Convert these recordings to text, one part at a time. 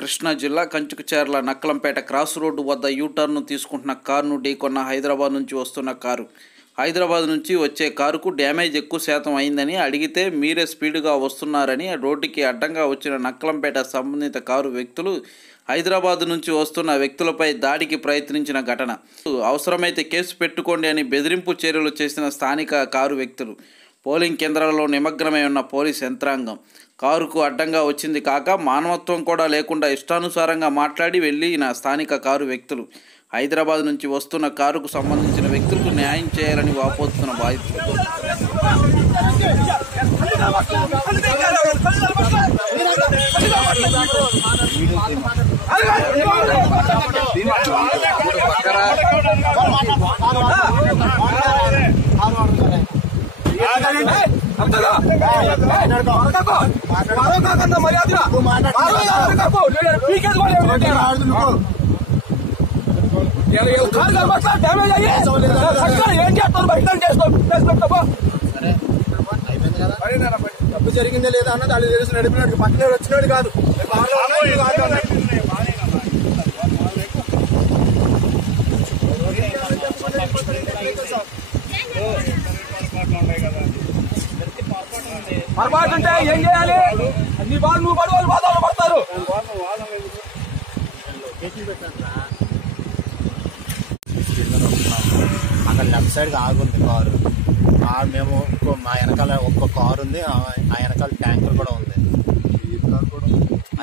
కృష్ణా జిల్లా Kanchikacherla Nakkalampeta cross road వద్ద U turn తీసుకుంటున్న కారును ఢీకొన్న హైదరాబాద్ నుంచి వస్తున్న కారు. హైదరాబాద్ నుంచి వచ్చే కారుకు డ్యామేజ్ ఎక్కువ శాతం అయిందని అడిగితే మీరే స్పీడ్గా వస్తున్నారని రోడ్డుకి అడ్డంగా వచ్చిన నక్కలంపేట సంబంధిత కారు వ్యక్తులు హైదరాబాద్ నుంచి వస్తున్న వ్యక్తులపై దాడికి ప్రయత్నించిన ఘటన. అవసరమైతే కేసు పెట్టుకోండి అని బెదిరింపు చర్యలు చేసిన స్థానిక కారు వ్యక్తులు. పోలింగ్ కేంద్రాలలో నిమగ్నమై ఉన్న పోలీస్ యంత్రాంగం కారుకు అడ్డంగా వచ్చింది కాక మానవత్వం కూడా లేకుండా ఇష్టానుసారంగా మాట్లాడి వెళ్ళిన స్థానిక కారు వ్యక్తులు హైదరాబాద్ నుంచి వస్తున్న కారుకు సంబంధించిన వ్యక్తులకు న్యాయం చేయాలని వాపోతున్న బాధితులు ఏం చేస్తాను బయట తప్పు జరిగిందే లేదా అన్నది వాళ్ళు తెలిసి నడిపినాడు పక్కన వచ్చినాడు కాదు. పొరపాటు ఉంటే ఏం చేయాలి? అన్ని బాధలు నువ్వు పడి వాళ్ళు బాధలు పడతారు. అక్కడ లెఫ్ట్ సైడ్ ఆగుంది కారు. ఆ మేము ఇంకో మా వెనకాల ఒక్క కారు ఉంది ఆ వెనకాల ట్యాంకర్ కూడా ఉంది.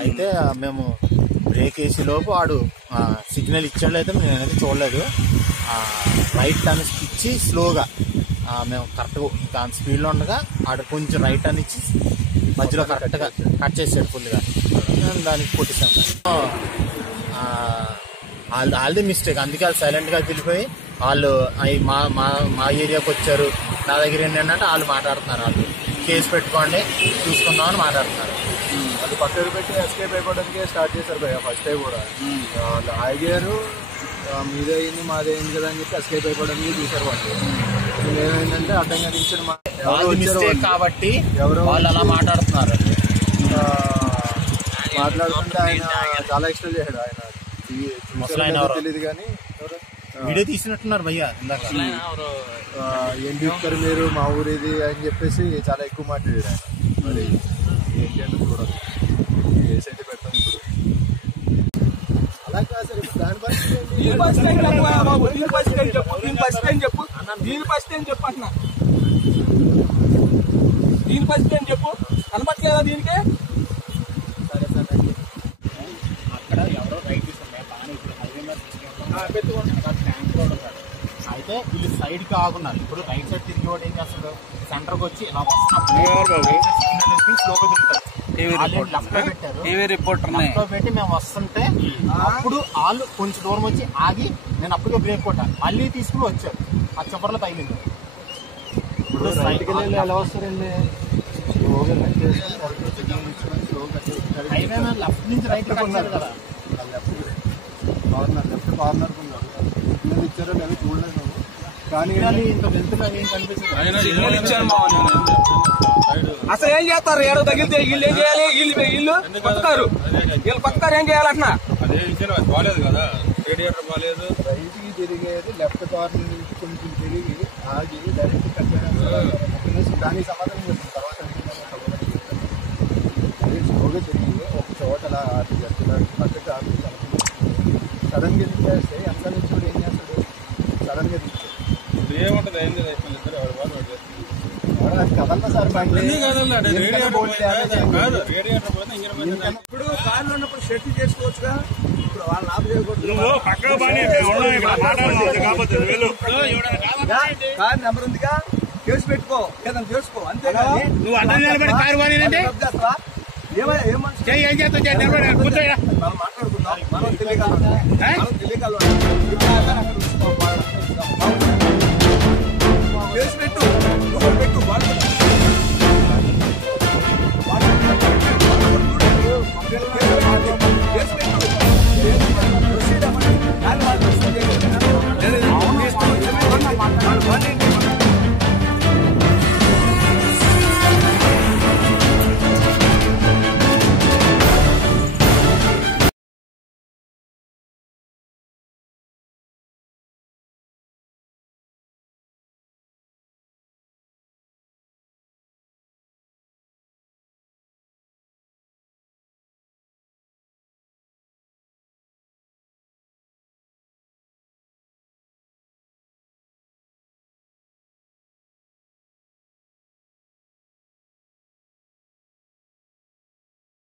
అయితే మేము బ్రేక్ వేసే లోపు ఆడు ఆ, సిగ్నల్ ఇచ్చాడు అయితే మేము అనేది చూడలేదు. ఆ, రైట్ టర్న్ ఇచ్చి స్లోగా ఆ, మేము కరెక్ట్గా దాని స్పీడ్లో ఉండగా ఆడు కొంచెం రైట్ టర్న్ ఇచ్చి మధ్యలో కరెక్ట్గా కట్ చేసాడు ఫుల్గా. దానికి కొట్టిస్తాం వాళ్ళ వాళ్ళది మిస్టేక్ అందుకే వాళ్ళు సైలెంట్గా వెళ్ళిపోయి వాళ్ళు అయి మా మా మా ఏరియాకి వచ్చారు. నా దగ్గర ఏంటంటే వాళ్ళు మాట్లాడుతున్నారు వాళ్ళు కేసు పెట్టుకోండి చూసుకుందామని మాట్లాడుతున్నారు. అది పక్కన పెట్టి ఎస్కేప్ అయిపోవడానికి స్టార్ట్ చేశారు భయ్య ఫస్ట్ టైం కూడా. వాళ్ళు ఆగారు ఆ, మీదే అయింది మాదే అయింది కదా అని చెప్పి ఎస్కేప్ అయిపోవడానికి చూశారు వాళ్ళు. ఏమైందంటే అడ్డంగా వాళ్ళు. కాబట్టి ఎవరో వాళ్ళు అలా మాట్లాడుతున్నారు. ఆ, మాట్లాడుతుంటే ఆయన చాలా ఎక్స్ట్రా చేశాడు. ఆయన. తెలియదు కానీ వీడియో తీసినట్టున్నారు భయ్య ఏం చెప్తారు మీరు? మా ఊరిది అని చెప్పేసి చాలా ఎక్కువ మాట్లాడారు ఆయన. మరి ఏంటి అంటే చూడాలి. కేసు అయితే పెడతాం ఇప్పుడు అలా కాదు సార్ ఇప్పుడు దీని పరిస్థితి ఏం చెప్పు బాబు దీని పరిస్థితి ఏం చెప్పు దీని పరిస్థితి ఏం చెప్పు దీని పరిస్థితి ఏం చెప్పు అంటున్నా దీని పరిస్థితి ఏం చెప్పు కనపట్లేదా దీనికి అక్కడ ఎవరో రైట్ అయితే వీళ్ళు సైడ్కి ఆగున్నారు ఇప్పుడు రైట్ సైడ్ తిరిగి వాడు ఏం చేస్తాడు సెంటర్కి వచ్చి ఇలా వస్తున్నారు స్లోగా తిరుగుతాడు టీవీ రిపోర్టర్ లెఫ్ట్లో పెట్టి మేము వస్తుంటే అప్పుడు వాళ్ళు కొంచెం దూరం వచ్చి ఆగి నేను అప్పటికే బ్రేక్ కొట్టాను మళ్ళీ తీసుకుని వచ్చారు. ఆ చివరిలో తగిలింది. ఇప్పుడు ఎలా వస్తారండి లెఫ్ట్. నుంచి రైట్ ఉన్నారు కదా. కార్నర్ లెఫ్ట్ కార్నర్ సిగ్నల్ ఇచ్చారో లేదో చూడలేదు. కానీ అసలు ఏం చేస్తారు? ఏడో తగిలితే వీళ్ళు ఏం చేయాలి? వీళ్ళు వీళ్ళు కొత్తకారు వీళ్ళు కొత్తకారు ఏం చేయాలంటున్నా? బాగాలేదు కదా. రేడియేటర్ బాగాలేదు రైట్కి తిరిగేది లెఫ్ట్ కార్నర్ నుంచి కొంచెం తిరిగి ఆగి డైరెక్ట్ దానికి సమాధానం చెప్తాను తర్వాత స్లోగా తిరిగి ఒక చోట అలా ఆపి పక్కకి తిప్పేస్తే ఎంత నుంచి కూడా ఏం చేస్తాడు? సడన్గా ఏముంటది? ఏంది అయిపోయింది. ఇద్దరు ఎవరి బాధ వాడు చేస్తుంది. అది కదలదా సార్ బండి అన్నీ కాదన్నాడు. ఎందుకని రేడియేటర్ బోల్ట్ పోయిందా? డ్యామేజ్ అయింది? కాదు రేడియేటర్ పోయిందా ఇంజిన్ పోయిందా ఇప్పుడు కార్లు ఉన్నప్పుడు షెడ్ చేసుకోవచ్చుగా? ఇప్పుడు వాళ్ళని ఆపు చేయకూడదు. నువ్వు ఇక్కడ వెళ్ళు. కార్ నెంబర్ ఉందిగా? కేసు పెట్టుకో. ఏదైనా చేసుకో అంతే నువ్వు అడ్డం నిలబడి కారు ఏం ఏం చేస్తావు? నిలబడి కూర్చోయిరా మనం మాట్లాడుకుందాం. మనం తెలియగలం మనం తెలియగలం కేసు పెట్టు నువ్వు పెట్టు